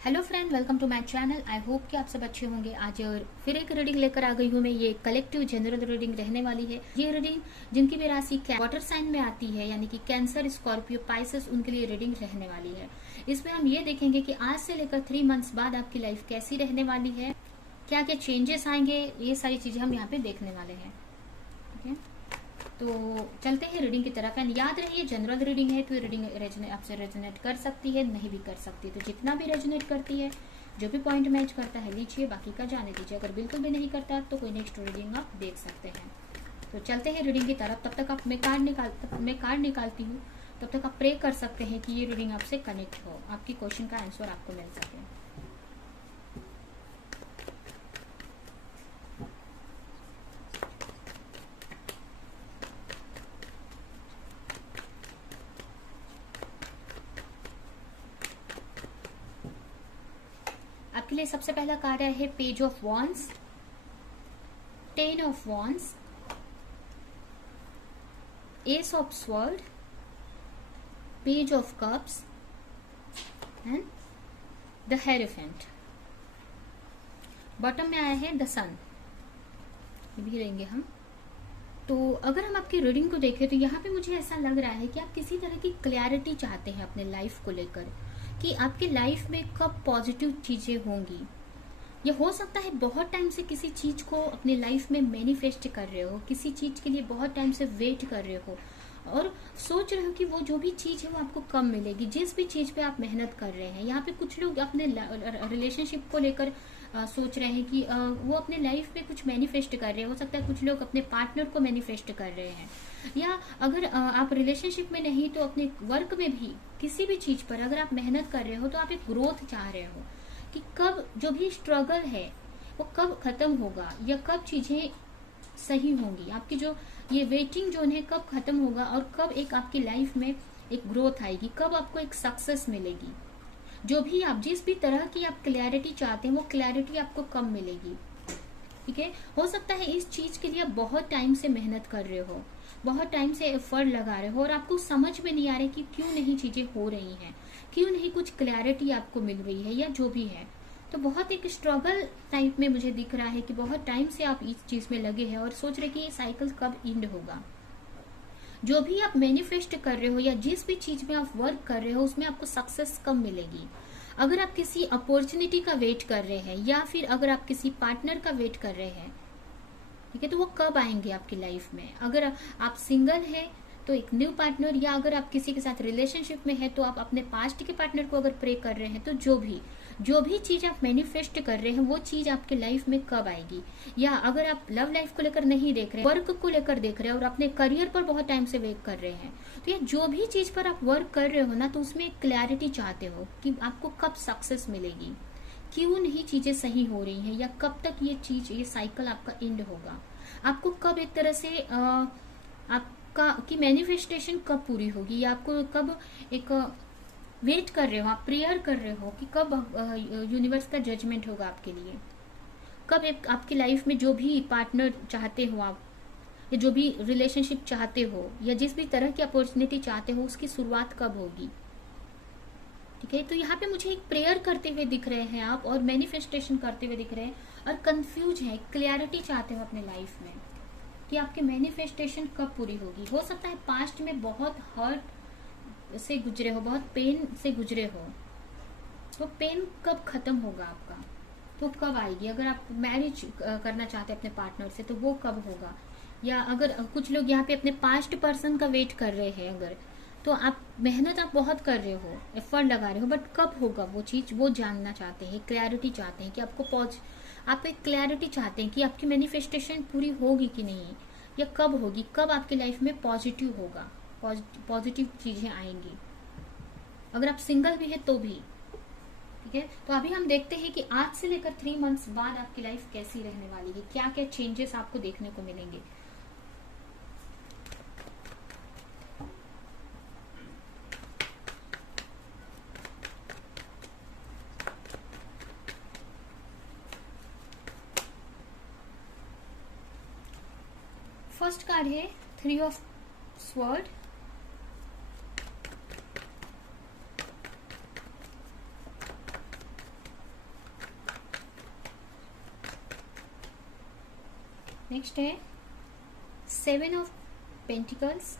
Hello friend, welcome to my channel. I hope कि आप सब अच्छे होंगे। आज फिर एक रीडिंग लेकर आ गई हूँ मैं। ये कलेक्टिव जनरल रीडिंग रहने वाली है। ये रीडिंग जिनकी भी राशि वाटर साइन में आती है, यानी कि कैंसर, स्कॉर्पियो, पाइसेस, उनके लिए रीडिंग रहने वाली है। इसमें हम ये देखेंगे कि आज से लेकर 3 मंथ्स बाद आपकी लाइफ कैसी रहने वाली है, क्या क्या चेंजेस आएंगे, ये सारी चीजें हम यहाँ पे देखने वाले हैं। ठीक है, तो चलते हैं रीडिंग की तरफ। एंड याद रहिए, जनरल रीडिंग है तो ये रीडिंग आपसे रेजोनेट कर सकती है, नहीं भी कर सकती। तो जितना भी रेजोनेट करती है, जो भी पॉइंट मैच करता है लीजिए, बाकी का जाने दीजिए। अगर बिल्कुल भी नहीं करता तो कोई नेक्स्ट रीडिंग आप देख सकते हैं। तो चलते हैं रीडिंग की तरफ। तब तक मैं कार्ड निकालती हूँ। तब तक आप प्रे कर सकते हैं कि ये रीडिंग आपसे कनेक्ट हो, आपकी क्वेश्चन का आंसर आपको मिल सके। आपके लिए सबसे पहला कार्ड है page of wands, 10 of wands, S of sword, page of cups and the hierophant. Bottom में आया है द सन। ये भी लेंगे हम। तो अगर हम आपकी रीडिंग को देखें तो यहाँ पे मुझे ऐसा लग रहा है कि आप किसी तरह की क्लैरिटी चाहते हैं अपने लाइफ को लेकर, कि आपके लाइफ में कब पॉजिटिव चीजें होंगी। ये हो सकता है बहुत टाइम से किसी चीज को अपने लाइफ में मैनिफेस्ट कर रहे हो, किसी चीज के लिए बहुत टाइम से वेट कर रहे हो और सोच रहे हो कि वो जो भी चीज है वो आपको कब मिलेगी, जिस भी चीज पे आप मेहनत कर रहे हैं। यहाँ पे कुछ लोग अपने रिलेशनशिप को लेकर सोच रहे हैं कि वो अपने लाइफ में कुछ मैनिफेस्ट कर रहे हैं। हो सकता है कुछ लोग अपने पार्टनर को मैनिफेस्ट कर रहे हैं, या अगर आप रिलेशनशिप में नहीं तो अपने वर्क में भी किसी भी चीज पर अगर आप मेहनत कर रहे हो तो आप एक ग्रोथ चाह रहे हो कि कब जो भी स्ट्रगल है वो कब खत्म होगा, या कब चीजें सही होंगी। आपकी जो ये वेटिंग जोन है कब खत्म होगा और कब एक आपकी लाइफ में एक ग्रोथ आएगी, कब आपको एक सक्सेस मिलेगी। जो भी आप जिस भी तरह की आप क्लैरिटी चाहते हैं वो क्लैरिटी आपको कब मिलेगी। ठीक है, हो सकता है इस चीज के लिए आप बहुत टाइम से मेहनत कर रहे हो, बहुत टाइम से एफर्ट लगा रहे हो और आपको समझ में नहीं आ रहा कि क्यों नहीं चीजें हो रही हैं, क्यों नहीं कुछ क्लैरिटी आपको मिल रही है, या जो भी है। तो बहुत एक स्ट्रगल टाइप में मुझे दिख रहा है कि बहुत टाइम से आप इस चीज में लगे हैं और सोच रहे कि ये साइकिल कब एंड होगा। जो भी आप मैनिफेस्ट कर रहे हो या जिस भी चीज में आप वर्क कर रहे हो उसमें आपको सक्सेस कब मिलेगी। अगर आप किसी अपॉर्चुनिटी का वेट कर रहे हैं या फिर अगर आप किसी पार्टनर का वेट कर रहे हैं, ठीक है, तो वो कब आएंगे आपकी लाइफ में। अगर आप सिंगल है तो एक न्यू पार्टनर, या अगर आप किसी के साथ रिलेशनशिप में है तो आप अपने पास्ट के पार्टनर को अगर प्रे कर रहे हैं, तो जो भी चीज आप मैनिफेस्ट कर रहे हैं वो चीज आपके लाइफ में कब आएगी। या अगर आप लव लाइफ को लेकर नहीं देख रहे, वर्क को लेकर देख रहे हैं और अपने करियर पर बहुत टाइम से वेट कर रहे हैं, तो ये जो भी चीज पर आप वर्क कर रहे हो ना, तो उसमें क्लैरिटी चाहते हो कि आपको कब सक्सेस मिलेगी, क्यों नहीं चीजें सही हो रही हैं, या कब तक ये चीज, ये साइकिल आपका एंड होगा। आपको कब एक तरह से आपका की मैनिफेस्टेशन कब पूरी होगी, या आपको कब एक वेट कर रहे हो, आप प्रेयर कर रहे हो कि कब यूनिवर्स का जजमेंट होगा आपके लिए, कब एक आपकी लाइफ में जो भी पार्टनर चाहते हो आप, या जो भी रिलेशनशिप चाहते हो, या जिस भी तरह की अपॉर्चुनिटी चाहते हो उसकी शुरुआत कब होगी। ठीक है, तो यहाँ पे मुझे एक प्रेयर करते हुए दिख रहे हैं आप, और मैनिफेस्टेशन करते हुए दिख रहे हैं, और कंफ्यूज है, क्लैरिटी चाहते हो अपने लाइफ में कि आपके मैनिफेस्टेशन कब पूरी होगी। हो सकता है पास्ट में बहुत हर्ट से गुजरे हो, बहुत पेन से गुजरे हो, तो पेन कब खत्म होगा आपका, तो कब आएगी। अगर आप मैरिज करना चाहते हैं अपने पार्टनर से तो वो कब होगा। या अगर कुछ लोग यहाँ पे अपने पास्ट पर्सन का वेट कर रहे हैं, अगर तो आप मेहनत आप बहुत कर रहे हो, एफर्ट लगा रहे हो, बट कब होगा वो चीज, वो जानना चाहते हैं, क्लैरिटी चाहते हैं कि आपको आप एक क्लैरिटी चाहते हैं कि आपकी मैनिफेस्टेशन पूरी होगी कि नहीं, या कब होगी, कब आपकी लाइफ में पॉजिटिव होगा, पॉजिटिव चीजें आएंगी। अगर आप सिंगल भी है तो भी। ठीक है, तो अभी हम देखते हैं कि आज से लेकर 3 मंथ्स बाद आपकी लाइफ कैसी रहने वाली है, क्या क्या चेंजेस आपको देखने को मिलेंगे। फर्स्ट कार्ड है 3 ऑफ स्वॉर्ड, नेक्स्ट है 7 of pentacles,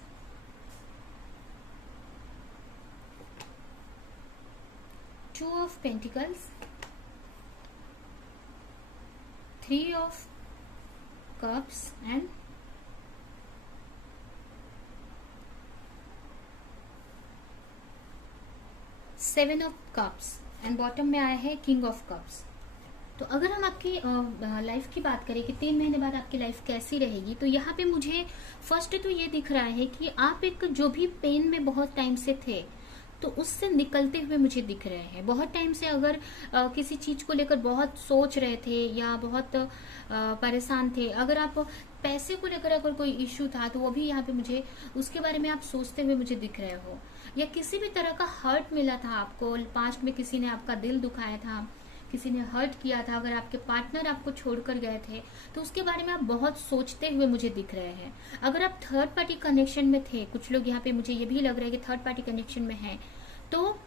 2 of pentacles, 3 of cups and 7 of cups and bottom में आया है किंग ऑफ कप्स। तो अगर हम आपकी लाइफ की बात करें कि 3 महीने बाद आपकी लाइफ कैसी रहेगी, तो यहाँ पे मुझे फर्स्ट तो ये दिख रहा है कि आप एक जो भी पेन में बहुत टाइम से थे तो उससे निकलते हुए मुझे दिख रहे हैं। बहुत टाइम से अगर किसी चीज को लेकर बहुत सोच रहे थे या बहुत परेशान थे, अगर आप पैसे को लेकर अगर कोई इश्यू था तो वो भी यहाँ पे मुझे उसके बारे में आप सोचते हुए मुझे दिख रहे हो, या किसी भी तरह का हर्ट मिला था आपको, पास्ट में किसी ने आपका दिल दुखाया था, किसी ने हर्ट किया था, अगर आपके पार्टनर आपको छोड़कर गए थे तो उसके बारे में आप बहुत सोचते हुए मुझे दिख रहे हैं। अगर आप थर्ड पार्टी कनेक्शन में थे, कुछ लोग यहाँ पे मुझे ये भी लग रहा है कि थर्ड पार्टी कनेक्शन में हैं, तो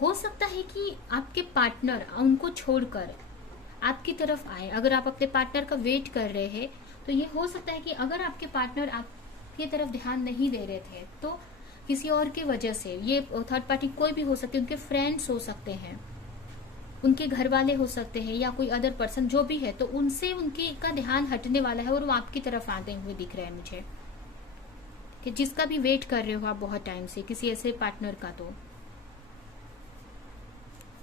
हो सकता है कि आपके पार्टनर उनको छोड़कर आपकी तरफ आए। अगर आप अपने पार्टनर का वेट कर रहे हैं तो ये हो सकता है कि अगर आपके पार्टनर आपकी तरफ ध्यान नहीं दे रहे थे तो किसी और की वजह से, ये थर्ड पार्टी कोई भी हो सकते हैं, उनके फ्रेंड्स हो सकते हैं, उनके घर वाले हो सकते हैं, या कोई अदर पर्सन जो भी है, तो उनसे उनके का ध्यान हटने वाला है और वो आपकी तरफ आते हुए दिख रहे हैं मुझे, कि जिसका भी वेट कर रहे हो आप बहुत टाइम से किसी ऐसे पार्टनर का, तो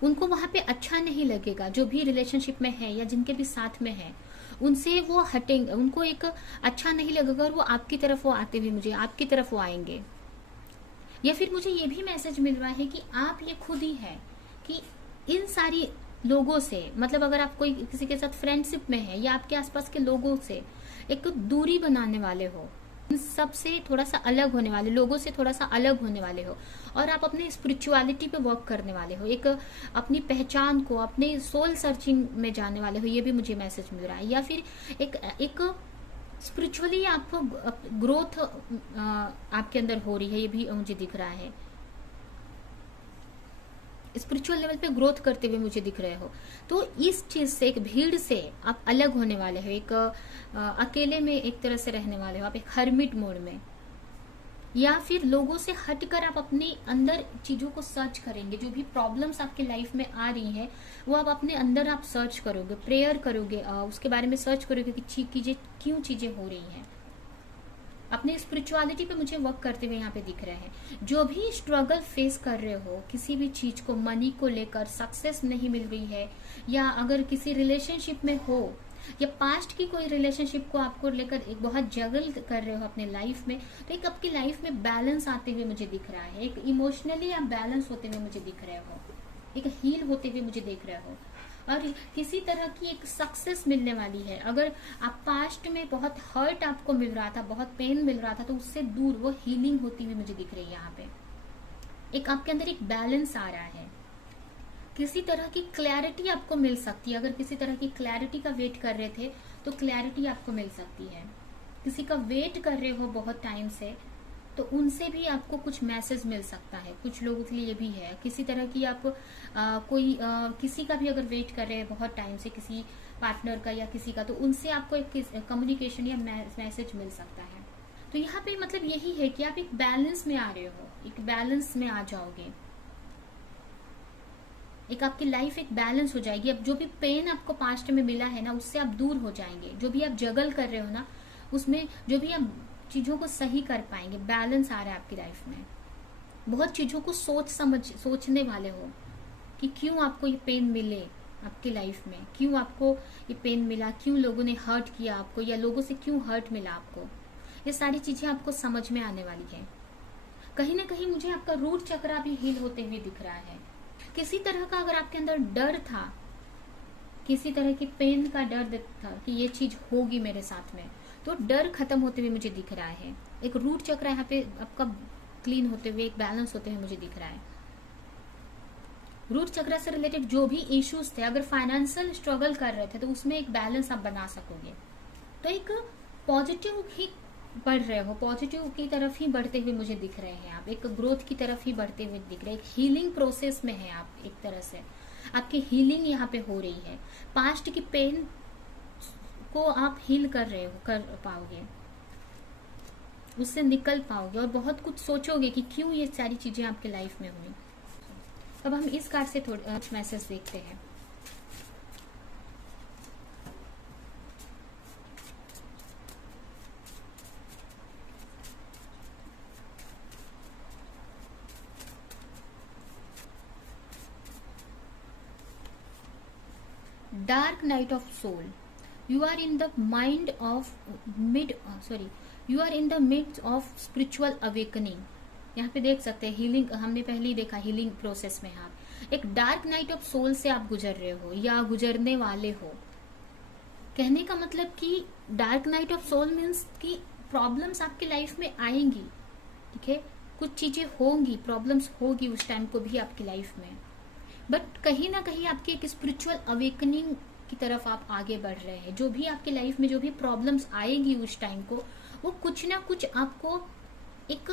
उनको वहां पे अच्छा नहीं लगेगा। जो भी रिलेशनशिप में है या जिनके भी साथ में है उनसे वो हटेंगे, उनको एक अच्छा नहीं लगेगा और वो आपकी तरफ वो आते हुए मुझे आपकी तरफ वो आएंगे। या फिर मुझे ये भी मैसेज मिल रहा है कि आप ये खुद ही है कि इन सारी लोगों से, मतलब अगर आप कोई किसी के साथ फ्रेंडशिप में है या आपके आसपास के लोगों से एक दूरी बनाने वाले हो, इन सबसे थोड़ा सा अलग होने वाले, लोगों से थोड़ा सा अलग होने वाले हो, और आप अपने स्पिरिचुअलिटी पे वर्क करने वाले हो, एक अपनी पहचान को, अपने सोल सर्चिंग में जाने वाले हो, ये भी मुझे मैसेज मिल रहा है। या फिर एक स्पिरिचुअली आपको ग्रोथ आपके अंदर हो रही है, ये भी मुझे दिख रहा है। स्पिरिचुअल लेवल पे ग्रोथ करते हुए मुझे दिख रहे हो, तो इस चीज से, एक भीड़ से आप अलग होने वाले हो, एक अकेले में एक तरह से रहने वाले हो आप, एक हर्मिट मोड में, या फिर लोगों से हटकर आप अपने अंदर चीजों को सर्च करेंगे। जो भी प्रॉब्लम्स आपके लाइफ में आ रही है वो आप अपने अंदर आप सर्च करोगे, प्रेयर करोगे, उसके बारे में सर्च करोगे कि क्यों चीजें हो रही हैं। अपने स्पिरिचुअलिटी पे मुझे वर्क करते हुए यहाँ पे दिख रहे हैं। जो भी स्ट्रगल फेस कर रहे हो किसी भी चीज को, मनी को लेकर सक्सेस नहीं मिल रही है, या अगर किसी रिलेशनशिप में हो, या पास्ट की कोई रिलेशनशिप को आपको लेकर एक बहुत जगल कर रहे हो अपने लाइफ में, तो एक आपकी लाइफ में बैलेंस आते हुए मुझे दिख रहा है। एक इमोशनली आप बैलेंस होते हुए मुझे दिख रहे हो, एक हील होते हुए मुझे देख रहे हो, और किसी तरह की एक सक्सेस मिलने वाली है। अगर आप पास्ट में बहुत हर्ट आपको मिल रहा था, बहुत पेन मिल रहा था, तो उससे दूर वो हीलिंग होती हुई मुझे दिख रही है। यहाँ पे एक आपके अंदर एक बैलेंस आ रहा है, किसी तरह की क्लैरिटी आपको मिल सकती है। अगर किसी तरह की क्लैरिटी का वेट कर रहे थे तो क्लैरिटी आपको मिल सकती है। किसी का वेट कर रहे हो बहुत टाइम से तो उनसे भी आपको कुछ मैसेज मिल सकता है। कुछ लोगों के लिए ये भी है, किसी तरह की आप किसी का भी अगर वेट कर रहे हैं बहुत टाइम से, किसी पार्टनर का या किसी का, तो उनसे आपको एक कम्युनिकेशन या मैसेज मिल सकता है। तो यहाँ पे मतलब यही है कि आप एक बैलेंस में आ रहे हो, एक बैलेंस में आ जाओगे, एक आपकी लाइफ एक बैलेंस हो जाएगी। अब जो भी पेन आपको पास्ट में मिला है ना, उससे आप दूर हो जाएंगे। जो भी आप जगल कर रहे हो ना, उसमें जो भी आप चीजों को सही कर पाएंगे, बैलेंस आ रहा है आपकी लाइफ में। बहुत चीजों को सोचने वाले हो कि क्यों आपको ये पेन मिले आपकी लाइफ में, क्यों आपको ये पेन मिला, क्यों लोगों ने हर्ट किया आपको, या लोगों से क्यों हर्ट मिला आपको। ये सारी चीजें आपको समझ में आने वाली है। कहीं ना कहीं मुझे आपका रूट चक्रा भी हील होते हुए दिख रहा है। किसी तरह का अगर आपके अंदर डर था, किसी तरह की पेन का डर था कि ये चीज होगी मेरे साथ में, तो डर खत्म होते हुए मुझे दिख रहा है। एक रूट चक्र यहाँ पे आपका क्लीन होते हुए, एक बैलेंस होते हुए मुझे दिख रहा है। रूट चक्र से रिलेटेड जो भी इश्यूज थे, अगर फाइनेंशियल स्ट्रगल कर रहे थे तो उसमें एक बैलेंस आप बना सकोगे। तो एक पॉजिटिव ही बढ़ रहे हो, पॉजिटिव की तरफ ही बढ़ते हुए मुझे दिख रहे हैं आप, एक ग्रोथ की तरफ ही बढ़ते हुए दिख रहे हैं, एक हीलिंग प्रोसेस में है आप एक तरह से। आपकी हीलिंग यहाँ पे हो रही है। पास्ट की पेन को आप हील कर पाओगे, उससे निकल पाओगे और बहुत कुछ सोचोगे कि क्यों ये सारी चीजें आपके लाइफ में हुई। अब हम इस कार्ड से थोड़ा मैसेज देखते हैं। Dark night of soul, you are in the mind of you are in the mid of spiritual awakening. यहाँ पे देख सकते हैं हीलिंग, हमने पहले ही देखा हीलिंग प्रोसेस में आप एक डार्क नाइट ऑफ सोल से आप गुजर रहे हो या गुजरने वाले हो। कहने का मतलब कि dark night of soul means कि प्रॉब्लम्स आपकी लाइफ में आएंगी, ठीक है, कुछ चीजें होंगी, प्रॉब्लम्स होगी उस टाइम को भी आपकी लाइफ में, बट कहीं ना कहीं आपकी एक स्पिरिचुअल अवेकनिंग की तरफ आप आगे बढ़ रहे हैं। जो भी आपकी लाइफ में जो भी प्रॉब्लम्स आएगी उस टाइम को, वो कुछ ना कुछ आपको एक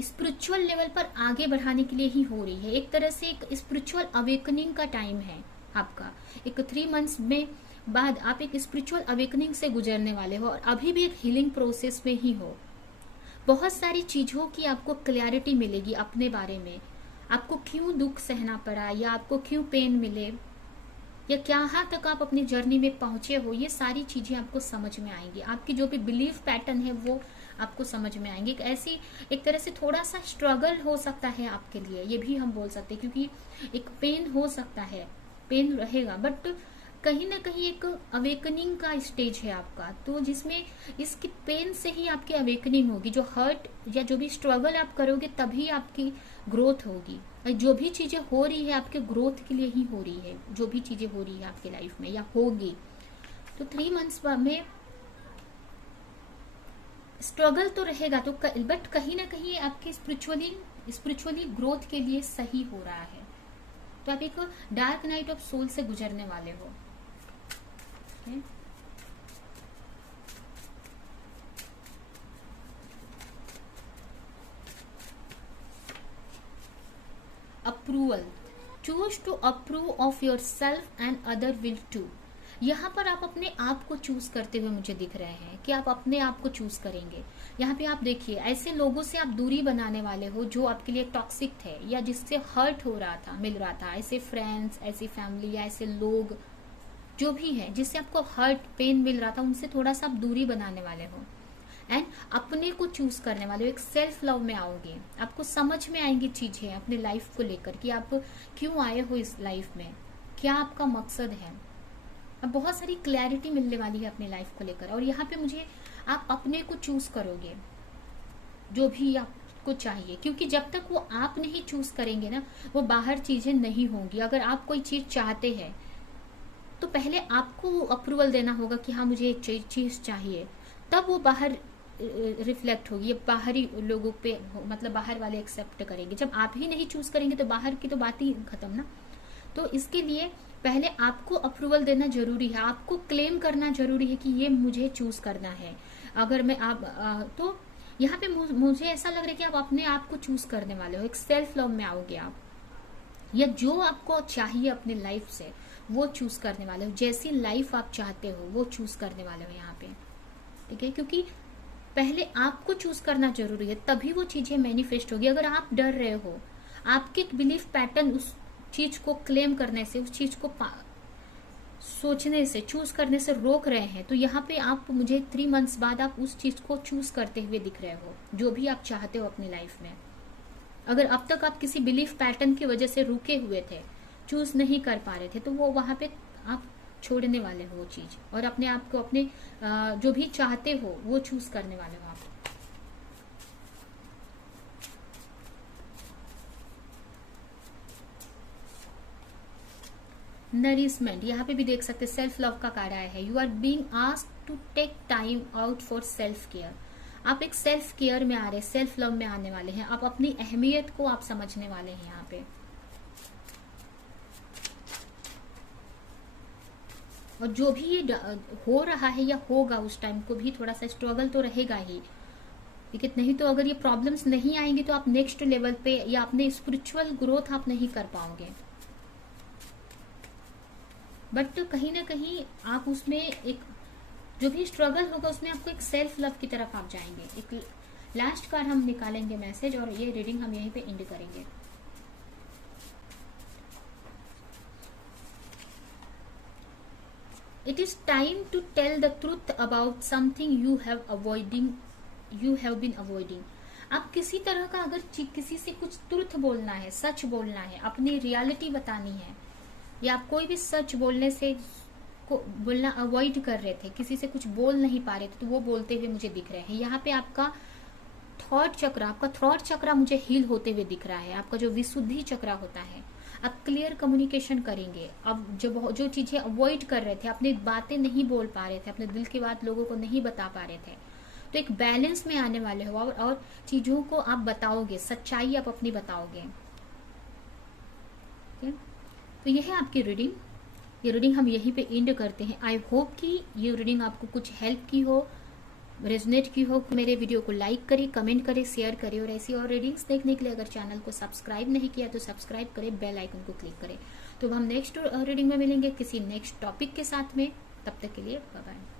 स्पिरिचुअल लेवल पर आगे बढ़ाने के लिए ही हो रही है। एक तरह से एक स्पिरिचुअल अवेकनिंग का टाइम है आपका। एक 3 मंथ्स में बाद आप एक स्पिरिचुअल अवेकनिंग से गुजरने वाले हो और अभी भी एक हीलिंग प्रोसेस में ही हो। बहुत सारी चीजों की आपको क्लैरिटी मिलेगी अपने बारे में, आपको क्यों दुख सहना पड़ा या आपको क्यों पेन मिले या कहाँ तक आप अपनी जर्नी में पहुंचे हो, ये सारी चीजें आपको समझ में आएंगी। आपकी जो भी बिलीफ पैटर्न है वो आपको समझ में आएंगे। ऐसी एक तरह से थोड़ा सा स्ट्रगल हो सकता है आपके लिए, ये भी हम बोल सकते हैं, क्योंकि एक पेन हो सकता है, पेन रहेगा, बट कहीं ना कहीं एक अवेकनिंग का स्टेज है आपका, तो जिसमें इसकी पेन से ही आपकी अवेकनिंग होगी। जो हर्ट या जो भी स्ट्रगल आप करोगे तभी आपकी ग्रोथ होगी। जो भी चीजें हो रही है आपके ग्रोथ के लिए ही हो रही है, जो भी चीजें हो रही है आपकी लाइफ में या होगी। तो 3 मंथ्स में स्ट्रगल तो रहेगा, तो बट कहीं ना कहीं आपके स्पिरिचुअली ग्रोथ के लिए सही हो रहा है। तो आप एक डार्क नाइट ऑफ सोल से गुजरने वाले हो। Approval, choose to approve of yourself and other will too. यहाँ पर आप अपने आप को चूज करते हुए मुझे दिख रहे हैं कि आप अपने आप को चूज करेंगे। यहाँ पे आप देखिए, ऐसे लोगों से आप दूरी बनाने वाले हो जो आपके लिए टॉक्सिक थे या जिससे हर्ट हो रहा था, मिल रहा था। ऐसे फ्रेंड्स, ऐसी फैमिली या ऐसे लोग जो भी है जिससे आपको हर्ट पेन मिल रहा था, उनसे थोड़ा सा आप दूरी बनाने वाले हो एंड अपने को चूज करने वाले हो। एक सेल्फ लव में आओगे, आपको समझ में आएंगी चीजें अपने लाइफ को लेकर कि आप क्यों आए हो इस लाइफ में, क्या आपका मकसद है। अब बहुत सारी क्लैरिटी मिलने वाली है अपनी लाइफ को लेकर। और यहाँ पे मुझे आप अपने को चूज करोगे जो भी आपको चाहिए, क्योंकि जब तक वो आप नहीं चूज करेंगे ना, वो बाहर चीजें नहीं होंगी। अगर आप कोई चीज चाहते हैं तो पहले आपको अप्रूवल देना होगा कि हाँ मुझे एक चीज चाहिए, तब वो बाहर रिफ्लेक्ट होगी। बाहरी लोगों पे मतलब बाहर वाले एक्सेप्ट करेंगे। जब आप ही नहीं चूज करेंगे तो बाहर की तो बात ही खत्म ना। तो इसके लिए पहले आपको अप्रूवल देना जरूरी है, आपको क्लेम करना जरूरी है कि ये मुझे चूज करना है। अगर मैं तो यहाँ पे मुझे ऐसा लग रहा है कि आप अपने आप को चूज करने वाले हो, एक सेल्फ लव में आओगे आप, या जो आपको चाहिए अपने लाइफ से वो चूज करने वाले हो। जैसी लाइफ आप चाहते हो वो चूज करने वाले हो यहाँ पे, ठीक है। क्योंकि पहले आपको चूज करना जरूरी है, तभी वो चीजें मैनिफेस्ट होगी। अगर आप डर रहे हो, आपके बिलीफ पैटर्न उस चीज को क्लेम करने से, उस चीज को सोचने से, चूज करने से रोक रहे हैं, तो यहाँ पे आप मुझे 3 मंथ्स बाद आप उस चीज को चूज करते हुए दिख रहे हो जो भी आप चाहते हो अपनी लाइफ में। अगर अब तक आप किसी बिलीफ पैटर्न की वजह से रुके हुए थे, चूज नहीं कर पा रहे थे, तो वो वहां पे आप छोड़ने वाले हो वो चीज और अपने आप को, अपने जो भी चाहते हो वो चूज करने वाले हो आप। नरिशमेंट, यहाँ पे भी देख सकते सेल्फ लव का कार्ड आया है। You are being asked to take time out for self care. आप एक सेल्फ केयर में आ रहे, सेल्फ लव में आने वाले हैं। आप अपनी अहमियत को आप समझने वाले हैं यहाँ पे। और जो भी ये हो रहा है या होगा, उस टाइम को भी थोड़ा सा स्ट्रगल तो रहेगा ही, लेकिन नहीं तो अगर ये प्रॉब्लम्स नहीं आएंगी तो आप नेक्स्ट लेवल पे या अपने स्पिरिचुअल ग्रोथ आप नहीं कर पाओगे। बट कहीं ना कहीं आप उसमें एक जो भी स्ट्रगल होगा उसमें आपको एक सेल्फ लव की तरफ आप जाएंगे। एक लास्ट कार्ड हम निकालेंगे मैसेज, और ये रीडिंग हम यहीं पे एंड करेंगे। It is time to tell the truth about something you have been avoiding. आप किसी तरह का अगर किसी से कुछ ट्रुथ बोलना है, सच बोलना है, अपनी रियलिटी बतानी है, या आप कोई भी सच बोलने से बोलना अवॉइड कर रहे थे, किसी से कुछ बोल नहीं पा रहे थे, तो वो बोलते हुए मुझे दिख रहे हैं। यहाँ पे आपका थॉट चक्र मुझे हील होते हुए दिख रहा है। आपका जो विशुद्धि चक्र होता है, आप क्लियर कम्युनिकेशन करेंगे। अब जो चीजें अवॉइड कर रहे थे, अपनी बातें नहीं बोल पा रहे थे, अपने दिल की बात लोगों को नहीं बता पा रहे थे, तो एक बैलेंस में आने वाले हो और चीजों को आप बताओगे, सच्चाई आप अपनी बताओगे। तो यह है आपकी रीडिंग। ये रीडिंग हम यहीं पे एंड करते हैं। आई होप कि ये रीडिंग आपको कुछ हेल्प की हो, रेजोनेट की हो। मेरे वीडियो को लाइक करें, कमेंट करें, शेयर करें, और ऐसी और रीडिंग्स देखने के लिए अगर चैनल को सब्सक्राइब नहीं किया तो सब्सक्राइब करें, बेल आइकन को क्लिक करें। तो हम नेक्स्ट रीडिंग में मिलेंगे किसी नेक्स्ट टॉपिक के साथ में। तब तक के लिए बाय बाय।